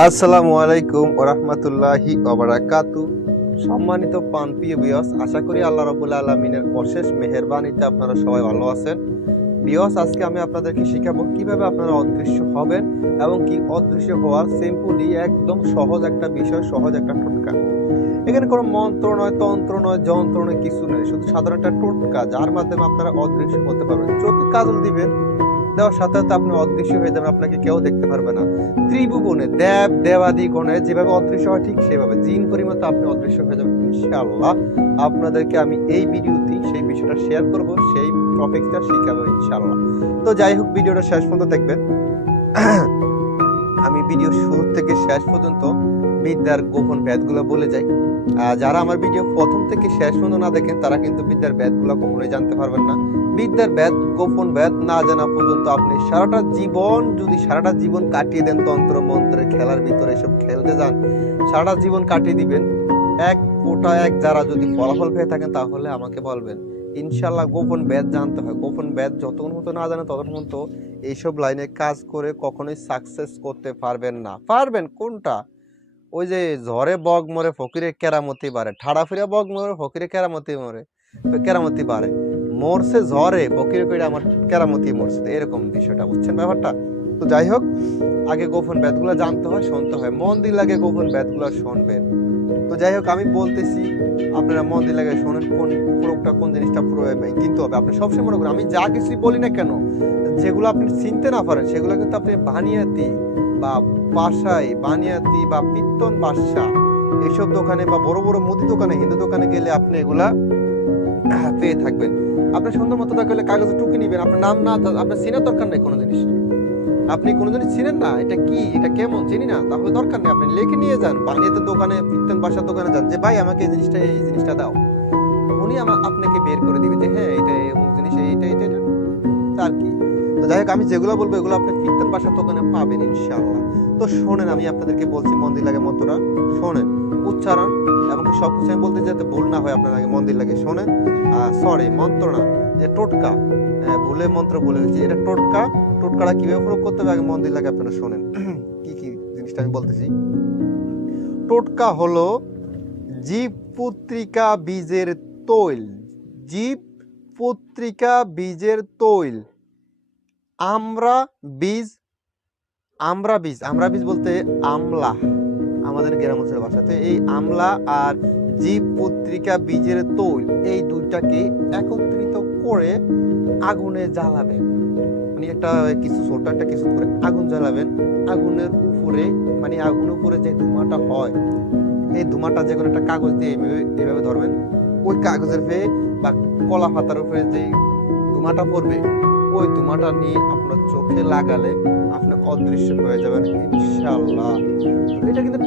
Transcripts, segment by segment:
আসসালামু আলাইকুম ওয়া রাহমাতুল্লাহি ওয়া বারাকাতুহু। সম্মানিত প্রিয় ভিউয়ার্স, আশা করি আল্লাহ রাব্বুল আলামিনের অশেষ মেহেরবানিতে আপনারা সবাই ভালো আছেন। ভিউয়ার্স, আজকে আমি আপনাদেরকে শিখাবো কিভাবে আপনারা অদৃশ্য হবেন এবং কি অদৃশ্য হওয়ার সিম্পলি একদম সহজ একটা বিষয়, সহজ একটা টোটকা। এখানে কোনো মন্ত্র নয়, তন্ত্র নয়, যন্ত্র নয়, কিছু নয়, শুধু সাধারণ একটা টোটকা যার মাধ্যমে আপনারা অদৃশ্য হতে পারবেন। চোখে কাজল দিবেন, দেওয়ার সাথে সাথে আপনি অদৃশ্য হয়ে যাবেন, আপনাকে কেউ দেখতে পারবে না। ত্রিভুবনে দেব দেবাদি গণে যেভাবে অদৃশ্য হয় ঠিক সেভাবে জিন পরিমতো আপনি অদৃশ্য হয়ে যাবেন ইনশাআল্লাহ। আপনাদেরকে আমি এই ভিডিওতে সেই বিষয়টা শেয়ার করব, সেই টপিকটা শিখাবো ইনশাআল্লাহ। তো যাই হোক, ভিডিওটা শেষ পর্যন্ত দেখবেন। আমি ভিডিও শুরু থেকে শেষ পর্যন্ত বিদ্যার গোপন ভেদগুলো বলে যাই। যারা আমার ভিডিও প্রথম থেকে শেষ পর্যন্ত না দেখেন তারা কিন্তু বিদ্যার ভেদগুলো কখনোই জানতে পারবেন না। বিদ্যার ভেদ, গোপন ভেদ না জানা পর্যন্ত আপনি সারাটা জীবন কাটিয়ে দেন তন্ত্র মন্ত্রের খেলার ভিতরে এসব খেলতে যান, সারাটা জীবন কাটিয়ে দিবেন, এক যারা যদি ফলাফল পেয়ে থাকেন তাহলে আমাকে বলবেন। ইনশাল্লাহ গোপন ভেদ জানতে হয়। গোপন ভেদ যতক্ষণ মতো না জানেন ততক্ষণ মতো এইসব লাইনে কাজ করে কখনোই সাকসেস করতে পারবেন না। পারবেন কোনটা? ওই যে ঝড়ে বগ মরে ফকিরে কেরামতি বাড়ে, ঠাড়া ফিরে বগ মরে ফকিরে কেরামতি বাড়ে, মরছে ঝড়ে ফকিরে কইরা আমার কেরামতি মরছে। এরকম বিষয়টা, বুঝছেন ব্যাপারটা? তো যাই হোক, আগে গোপন ভেদগুলো জানতে হয়, শুনতে হয়, মন দিয়ে লাগে গোপন ভেদগুলো শুনবেন। তো যাই হোক, আমি বলতেছি আপনারা মন দিয়ে লাগে শোনেন কোন প্রয়োগটা, কোন জিনিসটা প্রয়োগ কিন্তু হবে। আপনি সবসময় মনে করেন আমি যা কিছুই বলি না কেন, যেগুলো আপনি চিনতে না পারেন সেগুলো কিন্তু আপনি বানিয়াতি বা বাসায় বানিয়াতি বা পিত্তন বাসা এইসব দোকানে বা বড় বড় মুদি দোকানে, হিন্দু দোকানে গেলে আপনি এগুলা পেয়ে থাকবেন। আপনি সুন্দর মতো থাকলে কাগজে টুকে নিবেন। আপনার নাম না, আপনার চেনার দরকার নেই কোনো জিনিস। আপনি কোনো জিনিস চিনেন না, এটা কি, এটা কেমন চিনি না, তাহলে দরকার নেই, আপনি লিখে নিয়ে যান বানিয়াতে দোকানে, পিত্তন বাসার দোকানে যান, যে ভাই আমাকে এই জিনিসটা দাও। উনি আপনাকে বের করে দিবে যে হ্যাঁ এটা এমন জিনিস, এইটা তার কি। তো যাই হোক, আমি যেগুলো বলবো এগুলো আপনি কীর্তন ভাষার দোকানে পাবেন ইনশাআল্লাহ। তো শোনেন, আমি আপনাদেরকে বলছি মন দিয়ে লাগে মন্ত্রটা শোনেন, উচ্চারণ এবং সবকিছু আমি বলতে যাতে ভুল না হয় আপনার আগে মন দিয়ে লাগে শোনেন। সরি, মন্ত্র না, যে টোটকা, ভুলে মন্ত্র বলে হয়েছে, এটা টোটকা। টোটকাটা কিভাবে প্রয়োগ করতে হবে আগে মন দিয়ে লাগে আপনারা শোনেন। কি কি জিনিসটা আমি বলতেছি। টোটকা হলো জীব পুত্রিকা বীজের তৈল। জীব পুত্রিকা বীজের তৈল। আমরা বীজ, আমরা বীজ বলতে আমলা, আমাদের গ্রাম অঞ্চলের ভাষাতে এই আমলা আর জীব পত্রিকা বীজের তৈল, এই দুইটাকে একত্রিত করে আগুনে জ্বালাবেন। মানে কিছু ছোট একটা কিছু করে আগুন জ্বালাবেন। আগুনের উপরে, মানে আগুনের উপরে যে ধোঁয়াটা হয়, এই ধোঁয়াটা যে কোনো একটা কাগজ দিয়ে এভাবে ধরবেন। ওই কাগজের উপরে বা কলা পাতার উপরে যে ধোঁয়াটা পড়বে, ওই ধোঁয়াটা নিয়ে আপনার চোখে লাগালে আপনি অদৃশ্য হয়ে যাবেন ইনশাআল্লাহ। এটা কিন্তু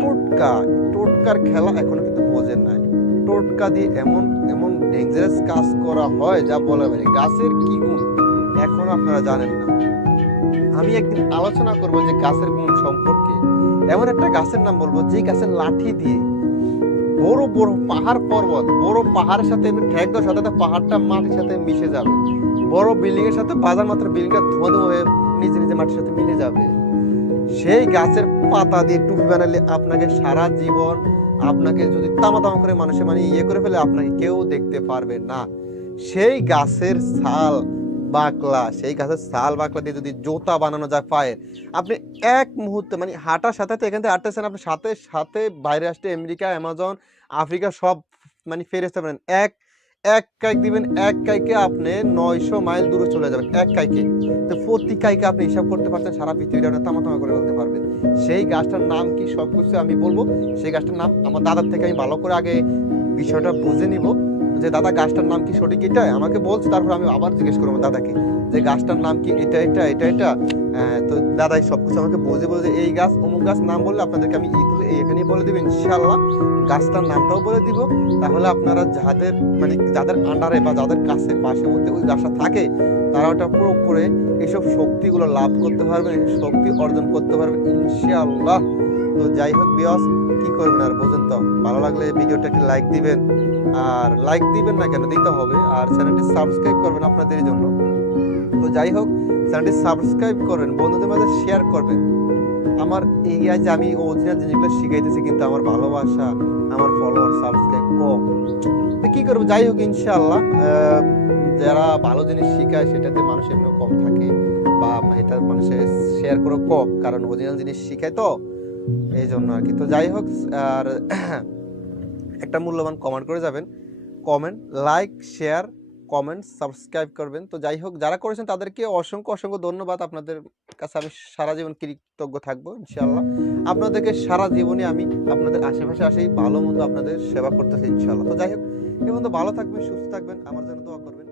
টোটকার খেলা এখনো কিন্তু বোঝেন নাই। টোটকা দিয়ে এমন এমন ডেঞ্জারাস কাজ করা হয় যা বলা মানে গাছের কি গুণ এখন আপনারা জানেন না। আমি একদিন আলোচনা করবো যে গাছের গুণ সম্পর্কে। এমন একটা গাছের নাম বলবো যে গাছের লাঠি দিয়ে বড় বড় পাহাড় পর্বত, বড় পাহাড়ের সাথে ঠেক দেওয়ার সাথে পাহাড়টা মাটির সাথে মিশে যাবে। বড় বিল্ডিং এর সাথে বাজার মাত্র বিল্ডিংটা ধোঁয়া ধোঁয়া হয়ে নিজে নিজে মাটির সাথে মিলে যাবে। সেই গাছের পাতা দিয়ে টুপি বানালে আপনাকে সারা জীবন, আপনাকে যদি তামা করে মানুষে মানে ইয়ে করে ফেলে, আপনাকে কেউ দেখতে পারবে না। সেই গাছের ছাল বাকলা দিয়ে যদি জুতা বানানো যায় পায়ের, আপনি এক মুহূর্তে মানে হাঁটার সাথে এখান থেকে হাঁটতেছেন, আপনি সাথে সাথে বাইরে আসতে আমেরিকা, অ্যামাজন, আফ্রিকা সব মানে ফেরত পারেন। এক কাইক দিবেন, এক কাইকে আপনি 900 মাইল দূরে চলে যাবেন এক কাইকে। তো প্রতি কাইকে আপনি হিসাব করতে পারছেন, সারা পৃথিবীটা আপনি তামা করে বলতে পারবেন। সেই গাছটার নাম কি সবকিছু আমি বলবো। সেই গাছটার নাম আমার দাদার থেকে আমি ভালো করে আগে বিষয়টা বুঝে নিব যে দাদা গাছটার নাম কি সঠিক এটাই আমাকে বলছে, তারপর আমি আবার জিজ্ঞেস করবো দাদাকে যে গাছটার নাম কি এটা। তো দাদাই সবকিছু আমাকে বুঝে এই গাছ অমুক গাছ নাম বললে আপনাদেরকে আমি এখানে বলে দিব ইনশাআল্লাহ। গাছটার নামটাও বলে দিব। তাহলে আপনারা যাদের আন্ডারে বা যাদের কাছে পার্শ্ববর্তী ওই গাছটা থাকে, তারা ওটা প্রয়োগ করে এইসব শক্তিগুলো লাভ করতে পারবেন, শক্তি অর্জন করতে পারবেন ইনশাআল্লাহ। তো যাই হোক ভিউয়ার্স, কি করবেন আর বুঝুন তো। ভালো লাগলে ভিডিওটা একটি লাইক দিবেন, আর লাইক দিবেন না কেন, দিতে হবে। আর চ্যানেলটি সাবস্ক্রাইব করবেন আপনাদের জন্য। তো যাই হোক, চ্যানেলটি সাবস্ক্রাইব করবেন, বন্ধুদের মাঝে শেয়ার করবেন। আমার এই যে আমি অরিজিনাল জিনিসগুলো শিখাইতেছি, কিন্তু আমার ভালোবাসা, আমার ফলোয়ার, সাবস্ক্রাইব কম। তো কি করবো, যাই হোক ইনশাআল্লাহ যারা ভালো জিনিস শিখায় সেটাতে মানুষ এমনিও কম থাকে, বা এটা মানুষের শেয়ার করে কম, কারণ অরিজিনাল জিনিস শিখায় তো এই জন্য আর কি। তো যাই হোক, আর একটা মূল্যবান কমেন্ট করে যাবেন, comment, like, share, comment, subscribe করবেন। তো যাই হোক, যারা করেছেন তাদেরকে অসংখ্য অসংখ্য ধন্যবাদ। আপনাদের কাছে আমি সারা জীবন কৃতজ্ঞ থাকবো ইনশাআল্লাহ। আপনাদেরকে সারা জীবনে আমি আপনাদের আশেপাশে আসেই ভালো মন্দ আপনাদের সেবা করতেছি ইনশাআল্লাহ। তো যাই হোক, এই পর্যন্ত ভালো থাকবেন, সুস্থ থাকবেন, আমার জন্য দোয়া করবেন।